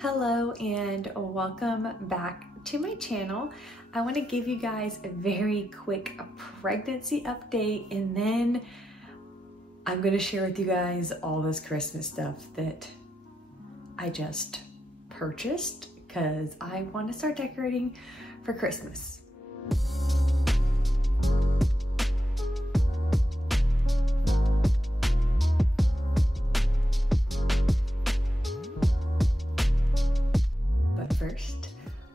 Hello and welcome back to my channel. I want to give you guys a very quick pregnancy update, and then I'm going to share with you guys all this Christmas stuff that I just purchased because I want to start decorating for Christmas. First,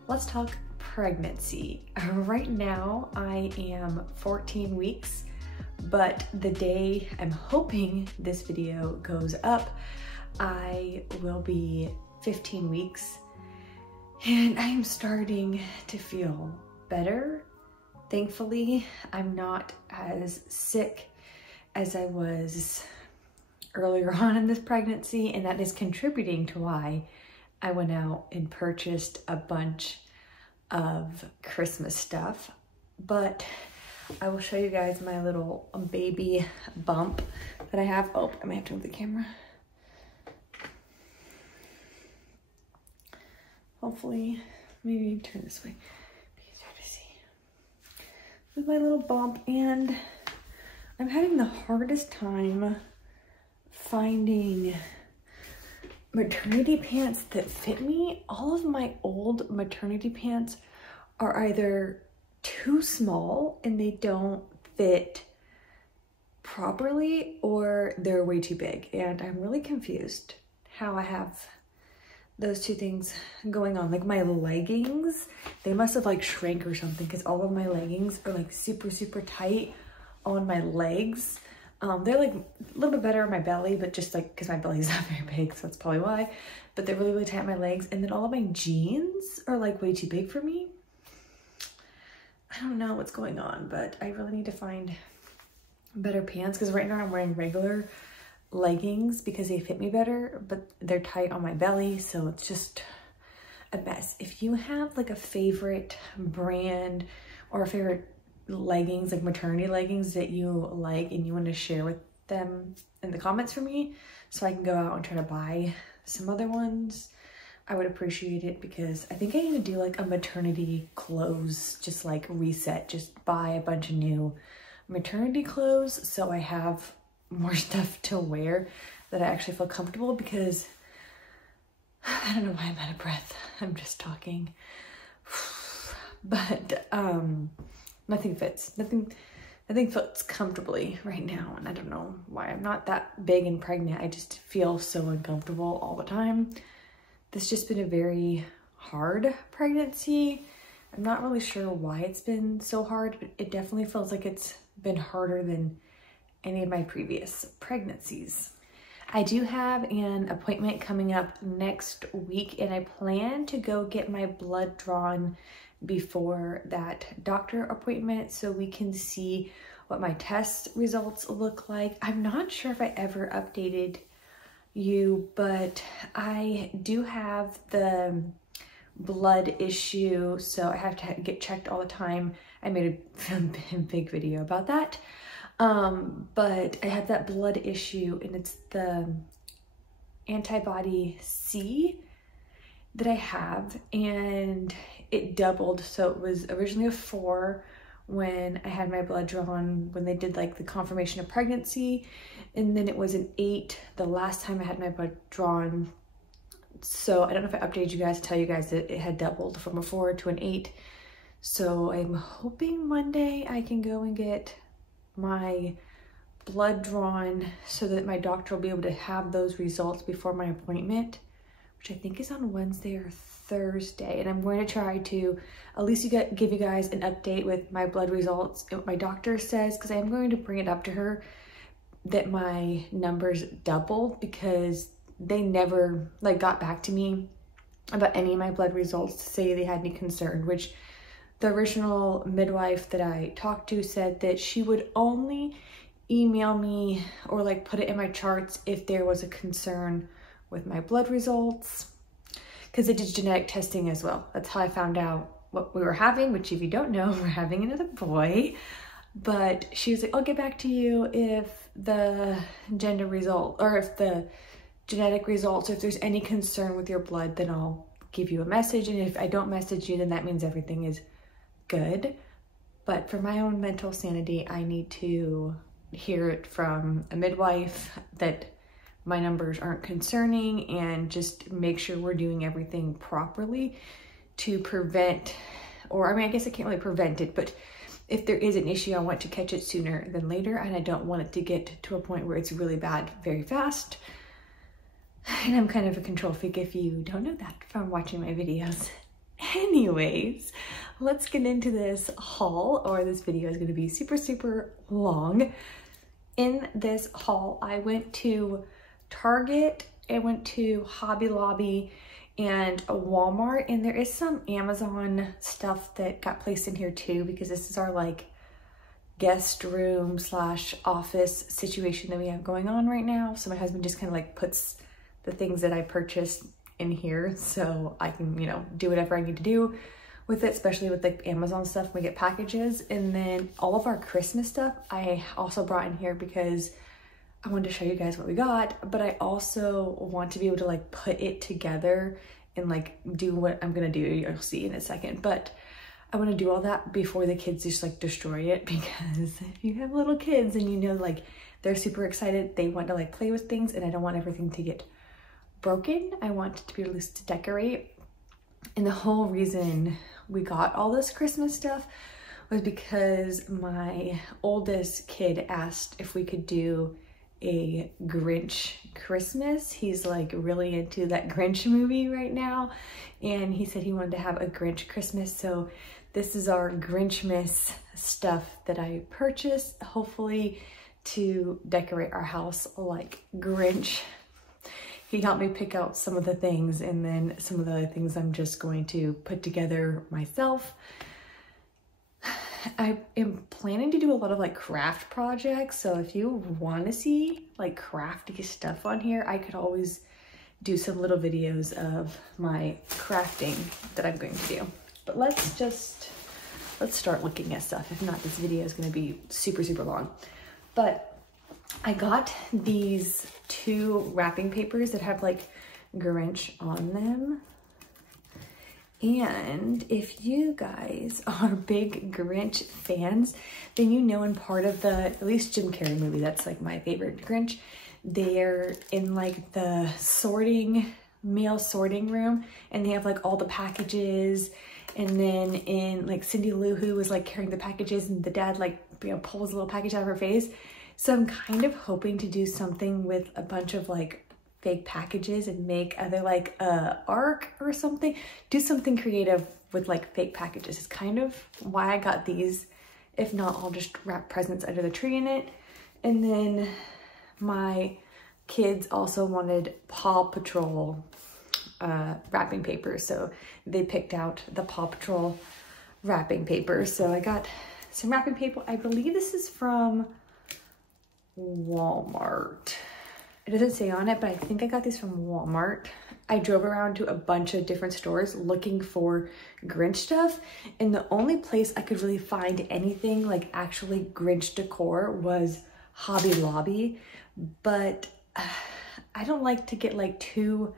let's talk pregnancy. Right now, I am 14 weeks, but the day I'm hoping this video goes up, I will be 15 weeks, and I'm starting to feel better. Thankfully, I'm not as sick as I was earlier on in this pregnancy, and that is contributing to why I went out and purchased a bunch of Christmas stuff, but I will show you guys my little baby bump that I have. Oh, I might have to move the camera. Hopefully, maybe turn this way. Be easier to see. This is my little bump, and I'm having the hardest time finding maternity pants that fit me. All of my old maternity pants are either too small and they don't fit properly, or they're way too big, and I'm really confused how I have those two things going on. Like my leggings, they must have like shrank or something, because all of my leggings are like super tight on my legs. They're like a little bit better on my belly, but just like because my belly's not very big, so that's probably why. But they're really tight on my legs, and then all of my jeans are like way too big for me. I don't know what's going on, but I really need to find better pants, because right now I'm wearing regular leggings because they fit me better, but they're tight on my belly, so it's just a mess. If you have like a favorite brand or a favorite leggings, like maternity leggings that you like and you want to share with them in the comments for me so I can go out and try to buy some other ones, I would appreciate it, because I think I need to do like a maternity clothes, just like reset, just buy a bunch of new maternity clothes so I have more stuff to wear that I actually feel comfortable, because I don't know why I'm out of breath. I'm just talking. But nothing fits. Nothing fits comfortably right now, and I don't know why. I'm not that big and pregnant. I just feel so uncomfortable all the time. This has just been a very hard pregnancy. I'm not really sure why it's been so hard, but it definitely feels like it's been harder than any of my previous pregnancies. I do have an appointment coming up next week, and I plan to go get my blood drawn before that doctor appointment so we can see what my test results look like. I'm not sure if I ever updated you, but I do have the blood issue, so I have to get checked all the time. I made a big video about that, but I have that blood issue, and it's the antibody C that I have, and it doubled. So it was originally a 4 when I had my blood drawn, when they did like the confirmation of pregnancy, and then it was an 8 the last time I had my blood drawn. So I don't know if I updated you guys to tell you guys that it had doubled from a 4 to an 8. So I'm hoping Monday I can go and get my blood drawn so that my doctor will be able to have those results before my appointment, which I think is on Wednesday or Thursday. And I'm going to try to at least give you guys an update with my blood results and what my doctor says, because I am going to bring it up to her that my numbers doubled, because they never like got back to me about any of my blood results to say they had any concern, which the original midwife that I talked to said that she would only email me or like put it in my charts if there was a concern with my blood results, because they did genetic testing as well. That's how I found out what we were having, which if you don't know, we're having another boy. But she was like, I'll get back to you if the gender result, or if the genetic results. If there's any concern with your blood, then I'll give you a message. And if I don't message you, then that means everything is good. But for my own mental sanity, I need to hear it from a midwife that my numbers aren't concerning, and just make sure we're doing everything properly to prevent, or I mean, I guess I can't really prevent it, but if there is an issue, I want to catch it sooner than later, and I don't want it to get to a point where it's really bad very fast. And I'm kind of a control freak if you don't know that from watching my videos. Anyways, let's get into this haul, or this video is going to be super, super long. In this haul, I went to Target, I went to Hobby Lobby, and a Walmart, and there is some Amazon stuff that got placed in here too, because this is our like guest room slash office situation that we have going on right now. So my husband just kind of like puts the things that I purchased in here so I can, you know, do whatever I need to do with it, especially with like Amazon stuff when we get packages. And then all of our Christmas stuff I also brought in here because I wanted to show you guys what we got, but I also want to be able to like put it together and like do what I'm gonna do. You'll see in a second, but I want to do all that before the kids just like destroy it, because if you have little kids and you know, like they're super excited, they want to like play with things, and I don't want everything to get broken. I want it to be released to decorate. And the whole reason we got all this Christmas stuff was because my oldest kid asked if we could do a Grinch Christmas. He's like really into that Grinch movie right now, and he said he wanted to have a Grinch Christmas. So this is our Grinchmas stuff that I purchased, hopefully to decorate our house like Grinch. He helped me pick out some of the things, and then some of the other things I'm just going to put together myself. I am planning to do a lot of like craft projects, so if you want to see like crafty stuff on here, I could always do some little videos of my crafting that I'm going to do. But let's start looking at stuff. If not, this video is going to be super, super long. But I got these 2 wrapping papers that have like Grinch on them. And if you guys are big Grinch fans, then you know in part of the, at least Jim Carrey movie, that's like my favorite Grinch, they're in like the mail sorting room, and they have like all the packages. And then in like Cindy Lou Who was like carrying the packages, and the dad like, you know, pulls a little package out of her face. So I'm kind of hoping to do something with a bunch of like fake packages and make either like a arc or something, do something creative with like fake packages. It's kind of why I got these. If not, I'll just wrap presents under the tree in it. And then my kids also wanted Paw Patrol wrapping paper, so they picked out the Paw Patrol wrapping paper. So I got some wrapping paper. I believe this is from Walmart. It doesn't say on it, but I think I got these from Walmart. I drove around to a bunch of different stores looking for Grinch stuff, and the only place I could really find anything like actually Grinch decor was Hobby Lobby. But I don't like to get like too,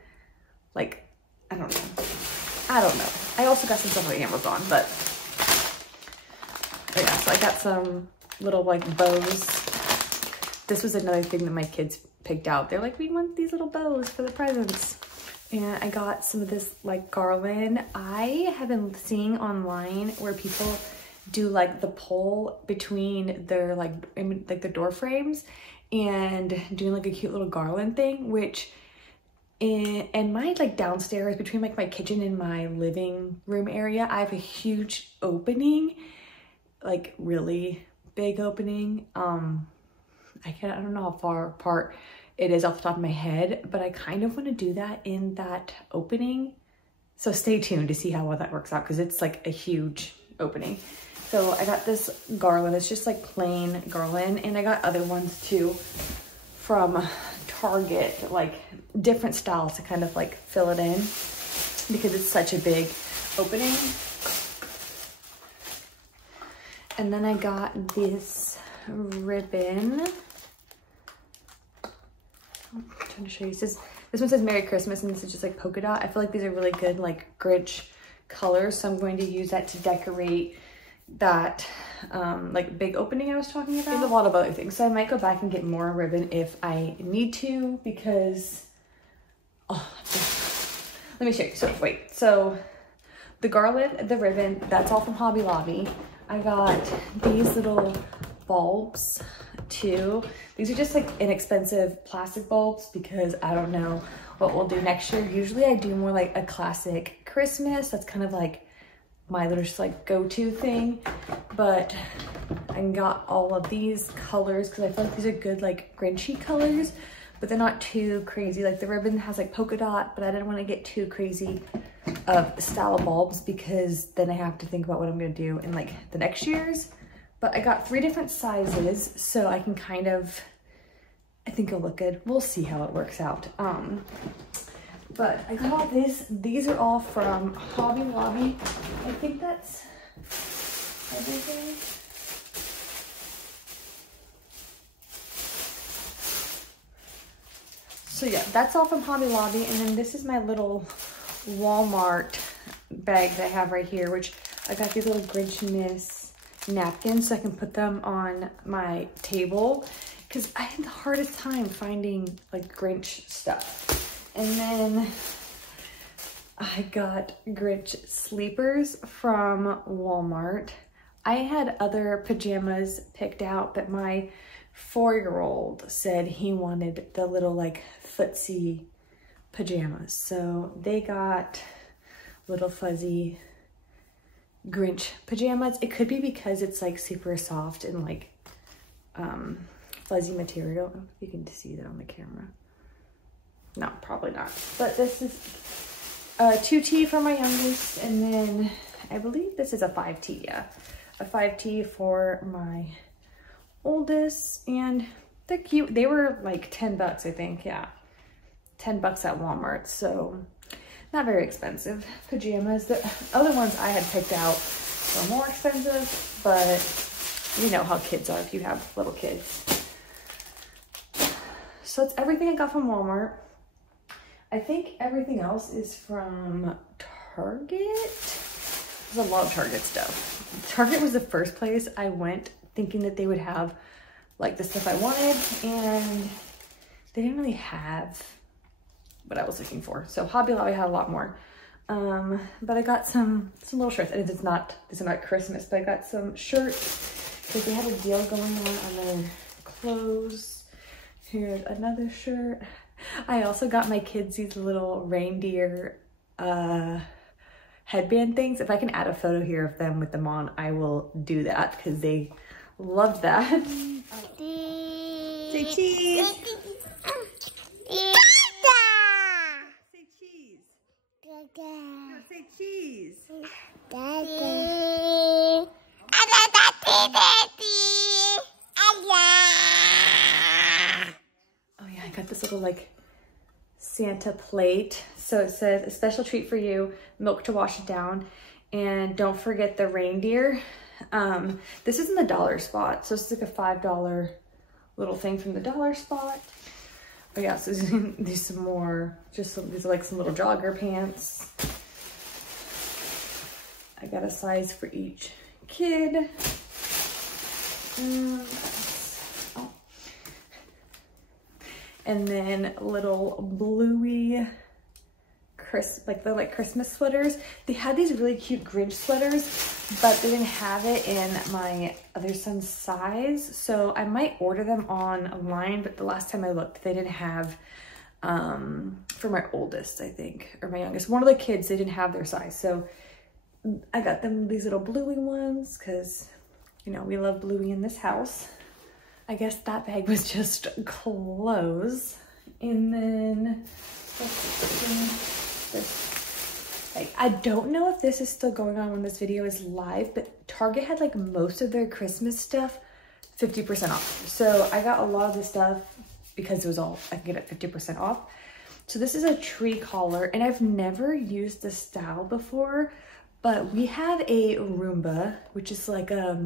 like, I don't know. I also got some stuff on Amazon, but yeah, so I got some little like bows. This was another thing that my kids picked out. They're like, we want these little bows for the presents. And I got some of this like garland. I have been seeing online where people do like the pole between their like the door frames and doing like a cute little garland thing, which in my like downstairs between like my kitchen and my living room area, I have a huge opening, like really big opening. I don't know how far apart it is off the top of my head, but I kind of want to do that in that opening. So stay tuned to see how well that works out, because it's like a huge opening. So I got this garland. It's just like plain garland, and I got other ones too from Target, like different styles to kind of like fill it in, because it's such a big opening. And then I got this ribbon. I'm trying to show you. It says This one says Merry Christmas, and this is just like polka dot. I feel like these are really good like Grinch colors, so I'm going to use that to decorate that like big opening I was talking about. There's a lot of other things, so I might go back and get more ribbon if I need to, because let me show you. So wait, so the garland, the ribbon, that's all from Hobby Lobby. I got these little bulbs too. These are just like inexpensive plastic bulbs because I don't know what we'll do next year. Usually I do more like a classic Christmas. That's kind of like my little just like go-to thing. But I got all of these colors because I feel like these are good like Grinchy colors, but they're not too crazy. Like the ribbon has like polka dot, but I didn't want to get too crazy of style bulbs because then I have to think about what I'm going to do in like the next year's. But I got 3 different sizes, so I can kind of, I think it'll look good. We'll see how it works out. But I got this. These are all from Hobby Lobby. I think that's everything. So yeah, that's all from Hobby Lobby. And then this is my little Walmart bag that I have right here, which I got these little Grinch-ness napkins so I can put them on my table because I had the hardest time finding like Grinch stuff. And then I got Grinch sleepers from Walmart. I had other pajamas picked out, but my 4-year-old said he wanted the little like footsie pajamas. So they got little fuzzy Grinch pajamas. It could be because it's like super soft and like fuzzy material. I don't know if you can see that on the camera. No, probably not. But this is a 2T for my youngest, and then I believe this is a 5T, yeah. A 5T for my oldest, and they're cute. They were like 10 bucks, I think, yeah. 10 bucks at Walmart, so not very expensive pajamas. The other ones I had picked out were more expensive, but you know how kids are if you have little kids. So that's everything I got from Walmart. I think everything else is from Target. There's a lot of Target stuff. Target was the first place I went thinking that they would have like the stuff I wanted, and they didn't really have what I was looking for. So Hobby Lobby had a lot more. But I got some little shirts, and it's not Christmas, but I got some shirts because they had a deal going on their clothes. Here's another shirt. I also got my kids these little reindeer headband things. If I can add a photo here of them with them on, I will do that because they love that. Say cheese. Say cheese. No, say cheese. Oh yeah, I got this little like Santa plate. So it says, a special treat for you, milk to wash it down, and don't forget the reindeer. This is in the dollar spot, so it's like a $5 little thing from the dollar spot. Oh yeah, so there's some more, these are like some little jogger pants. I got a size for each kid. And then little bluey Christmas sweaters. They had these really cute Grinch sweaters, but they didn't have it in my other son's size. So I might order them online, but the last time I looked, they didn't have, for my oldest, I think, or my youngest. One of the kids, they didn't have their size. So I got them these little bluey ones because, you know, we love bluey in this house. I guess that bag was just clothes. And then, I don't know if this is still going on when this video is live, but Target had like most of their Christmas stuff 50% off. So I got a lot of this stuff because it was all, I could get it 50% off. So this is a tree collar, and I've never used this style before, but we have a Roomba, which is like a,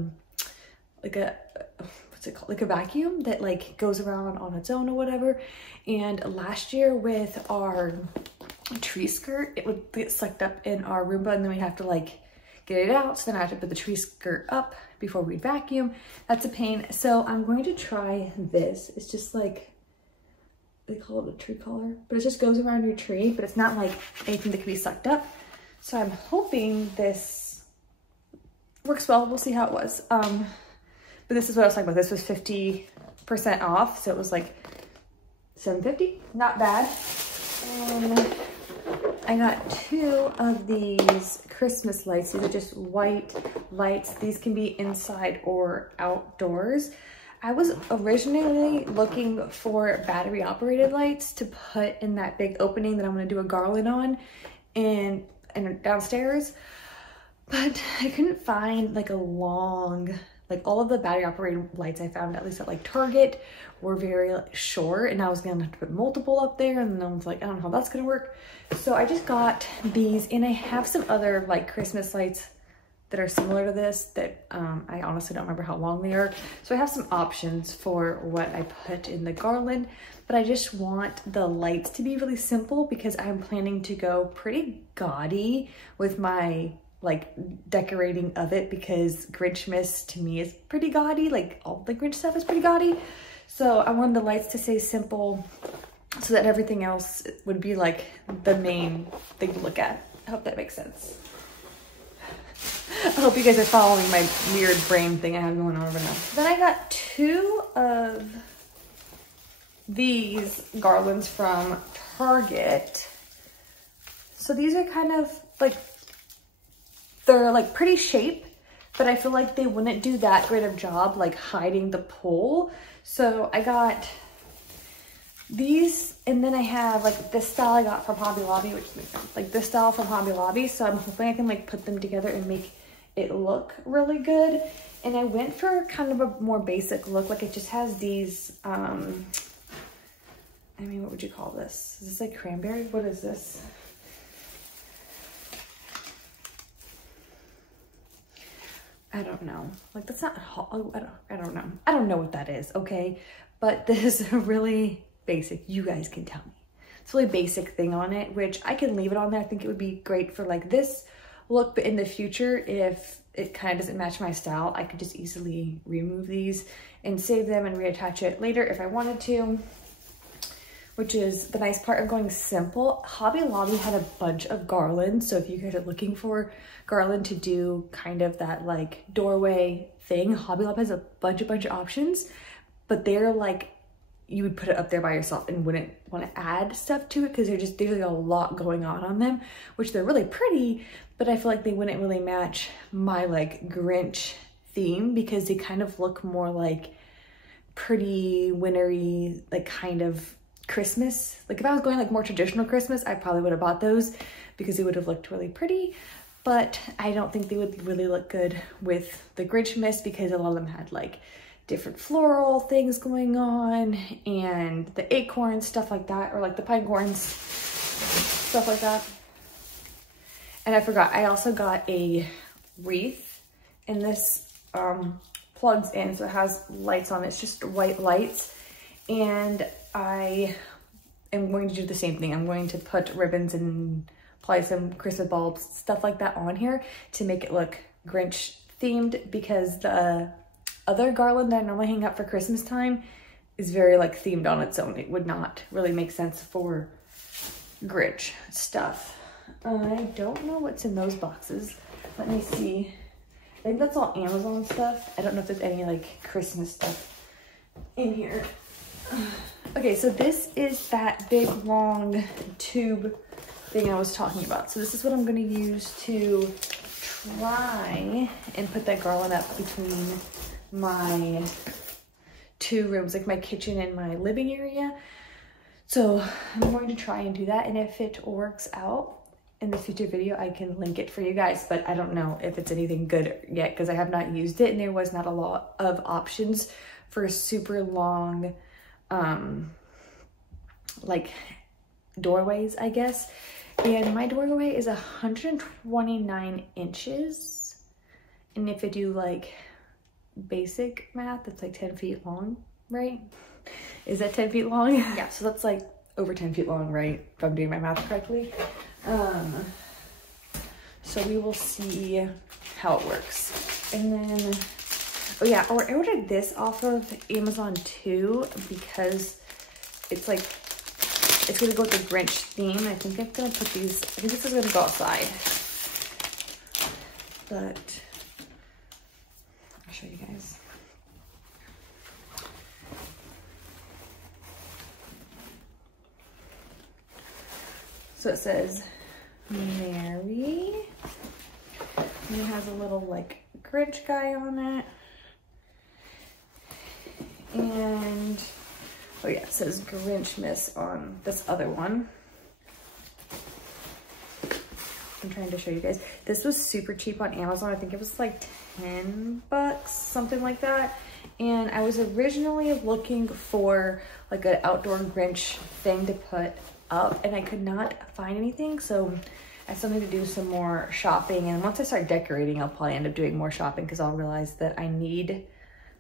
what's what's it called? Like a vacuum that like goes around on its own or whatever. And last year with our tree skirt, it would get sucked up in our Roomba and then we'd have to like get it out. So then I had to put the tree skirt up before we'd vacuum. That's a pain. So I'm going to try this. It's just like, they call it a tree collar, but it just goes around your tree, but it's not like anything that can be sucked up. So I'm hoping this works well. We'll see how it was. But this is what I was talking about. This was 50% off. So it was like $7.50, not bad. And I got 2 of these Christmas lights. These are just white lights. These can be inside or outdoors. I was originally looking for battery operated lights to put in that big opening that I'm gonna do a garland on and downstairs, but I couldn't find like a long, like all of the battery operated lights I found, at least at like Target, were very short, and I was gonna have to put multiple up there, and then I was like, I don't know how that's gonna work. So I just got these, and I have some other like Christmas lights that are similar to this that I honestly don't remember how long they are. So I have some options for what I put in the garland, but I just want the lights to be really simple because I'm planning to go pretty gaudy with my like decorating of it, because Grinchmas to me is pretty gaudy. Like all the Grinch stuff is pretty gaudy. So I wanted the lights to stay simple so that everything else would be like the main thing to look at. I hope that makes sense. I hope you guys are following my weird brain thing I have going on over now. Then I got 2 of these garlands from Target. So these are kind of like, they're like pretty shape, but I feel like they wouldn't do that great of a job like hiding the pole. So I got these, and then I have like this style I got from Hobby Lobby, which makes sense, like this style from Hobby Lobby. So I'm hoping I can like put them together and make it look really good. And I went for kind of a more basic look. Like it just has these, I mean, what would you call this? Is this like cranberry? What is this? I don't know. Like that's not, I don't know. I don't know what that is, okay? But this is really basic. You guys can tell me. It's a really basic thing on it, which I can leave it on there. I think it would be great for like this look, but in the future, if it kind of doesn't match my style, I could just easily remove these and save them and reattach it later if I wanted to, which is the nice part of going simple. Hobby Lobby had a bunch of garlands, so if you guys are looking for garland to do kind of that like doorway thing, Hobby Lobby has a bunch of options, but they're like, you would put it up there by yourself and wouldn't want to add stuff to it because there's like a lot going on them, which they're really pretty, but I feel like they wouldn't really match my like Grinch theme because they kind of look more like pretty wintry, like kind of Christmas. Like if I was going like more traditional Christmas, I probably would have bought those because they would have looked really pretty, but I don't think they would really look good with the Grinchmas because a lot of them had like different floral things going on and the acorns, stuff like that, or like the pine cones, stuff like that. And I forgot, I also got a wreath, and this plugs in, so it has lights on it. It's just white lights, and I am going to do the same thing. I'm going to put ribbons and apply some Christmas bulbs, stuff like that on here to make it look Grinch themed, because the other garland that I normally hang up for Christmas time is very like themed on its own. It would not really make sense for Grinch stuff. I don't know what's in those boxes. Let me see. I think that's all Amazon stuff. I don't know if there's any like Christmas stuff in here. Okay, so this is that big long tube thing I was talking about. So this is what I'm gonna use to try and put that garland up between my 2 rooms, like my kitchen and my living area. So I'm going to try and do that, and if it works out in the future video, I can link it for you guys, but I don't know if it's anything good yet because I have not used it, and there was not a lot of options for super long like doorways, I guess. And my doorway is 129 inches, and if I do like basic math, it's like 10 feet long, right? Is that 10 feet long? Yeah, so that's like over 10 feet long, right? If I'm doing my math correctly. So we will see how it works. And then, oh yeah, I ordered this off of Amazon too, because it's like, it's gonna go with the Grinch theme. I think I'm gonna put these, I think this is gonna go outside. But I'll show you guys. So it says Mary, and it has a little like Grinch guy on it. And oh yeah, it says Grinchmas on this other one. I'm trying to show you guys. This was super cheap on Amazon. I think it was like 10 bucks, something like that. And I was originally looking for like an outdoor Grinch thing to put up, and I could not find anything. So I still need to do some more shopping. And once I start decorating, I'll probably end up doing more shopping because I'll realize that I need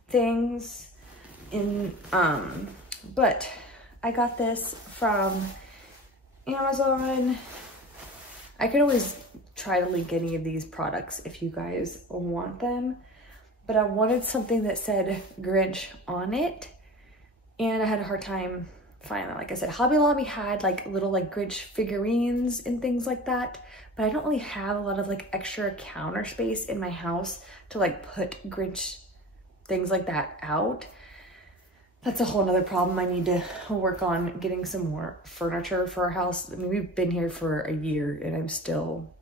things in, but I got this from Amazon. I could always try to link any of these products if you guys want them, but I wanted something that said Grinch on it, and I had a hard time finding that. Like I said, Hobby Lobby had like little like Grinch figurines and things like that, but I don't really have a lot of like extra counter space in my house to like put Grinch things like that out. That's a whole nother problem. I need to work on getting some more furniture for our house. I mean, we've been here for a year and I'm still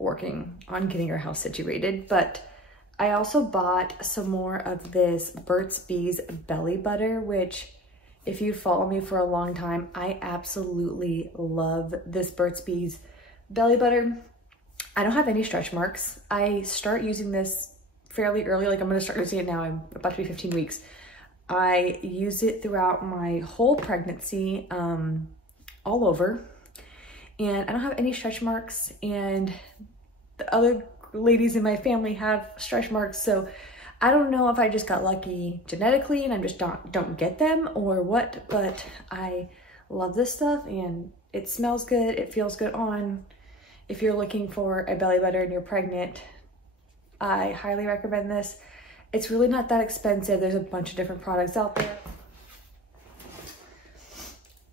working on getting our house situated. But I also bought some more of this Burt's Bees Belly Butter, which if you follow me for a long time, I absolutely love this Burt's Bees Belly Butter. I don't have any stretch marks. I start using this fairly early. Like I'm gonna start using it now. I'm about to be 15 weeks. I use it throughout my whole pregnancy, all over, and I don't have any stretch marks, and the other ladies in my family have stretch marks, so I don't know if I just got lucky genetically and I just don't get them or what, but I love this stuff and it smells good, it feels good on. If you're looking for a belly butter and you're pregnant, I highly recommend this. It's really not that expensive. There's a bunch of different products out there.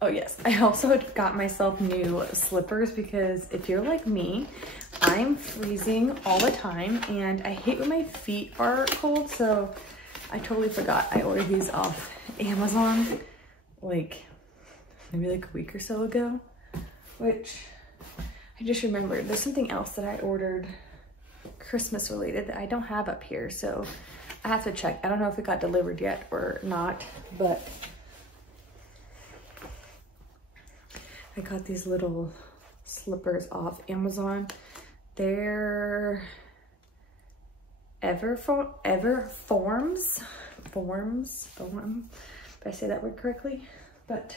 Oh yes, I also got myself new slippers because if you're like me, I'm freezing all the time and I hate when my feet are cold, so I totally forgot I ordered these off Amazon like maybe like a week or so ago, which I just remembered there's something else that I ordered Christmas related that I don't have up here, so I have to check. I don't know if it got delivered yet or not, but I got these little slippers off Amazon. They're Forms. Did I say that word correctly? But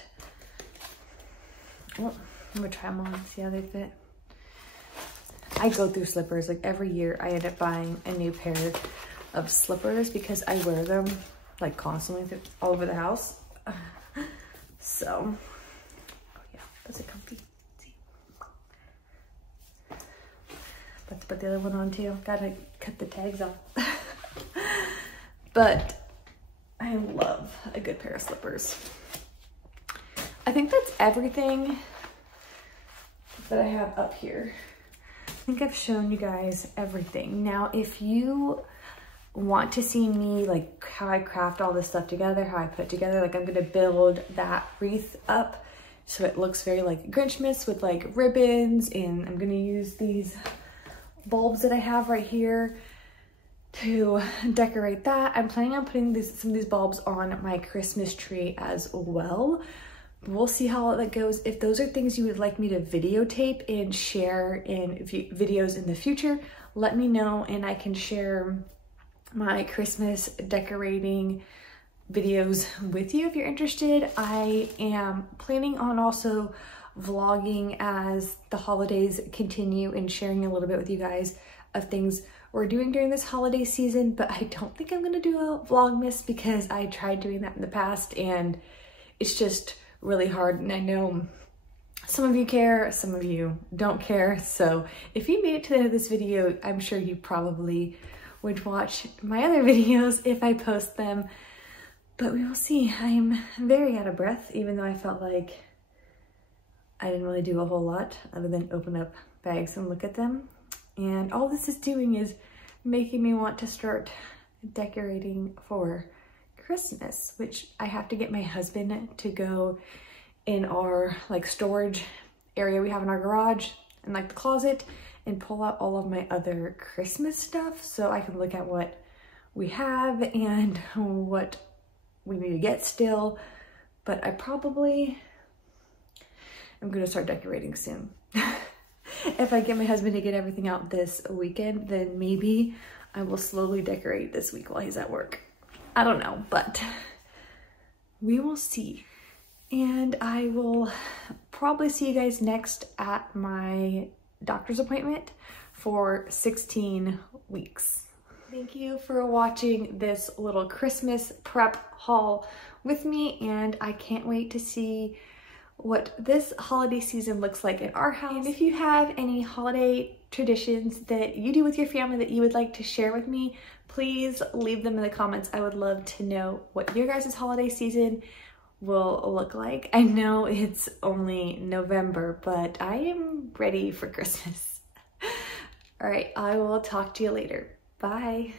well, I'm gonna try them on, see how they fit. I go through slippers like every year. I end up buying a new pair of slippers because I wear them like constantly all over the house. So, oh yeah, those are comfy. See? About to put the other one on too. Gotta cut the tags off. But I love a good pair of slippers. I think that's everything that I have up here. I think I've shown you guys everything. Now, if you want to see me like how I craft all this stuff together, how I put it together, like I'm gonna build that wreath up so it looks very like Grinchmas with like ribbons, and I'm gonna use these bulbs that I have right here to decorate that. I'm planning on putting some of these bulbs on my Christmas tree as well. We'll see how that goes. If those are things you would like me to videotape and share in videos in the future, let me know and I can share my Christmas decorating videos with you if you're interested. I am planning on also vlogging as the holidays continue and sharing a little bit with you guys of things we're doing during this holiday season, but I don't think I'm gonna do a Vlogmas because I tried doing that in the past and it's just really hard. And I know some of you care, some of you don't care. So if you made it to the end of this video, I'm sure you probably would watch my other videos if I post them, but we will see. I'm very out of breath, even though I felt like I didn't really do a whole lot other than open up bags and look at them. And all this is doing is making me want to start decorating for Christmas, which I have to get my husband to go in our like storage area we have in our garage and like the closet and pull out all of my other Christmas stuff so I can look at what we have and what we need to get still. But I'm gonna start decorating soon. If I get my husband to get everything out this weekend, then maybe I will slowly decorate this week while he's at work. I don't know, but we will see. And I will probably see you guys next at my doctor's appointment for 16 weeks. Thank you for watching this little Christmas prep haul with me, and I can't wait to see what this holiday season looks like in our house. And if you have any holiday traditions that you do with your family that you would like to share with me, please leave them in the comments. I would love to know what your guys' holiday season will look like. I know it's only November, but I am ready for Christmas. All right, I will talk to you later. Bye.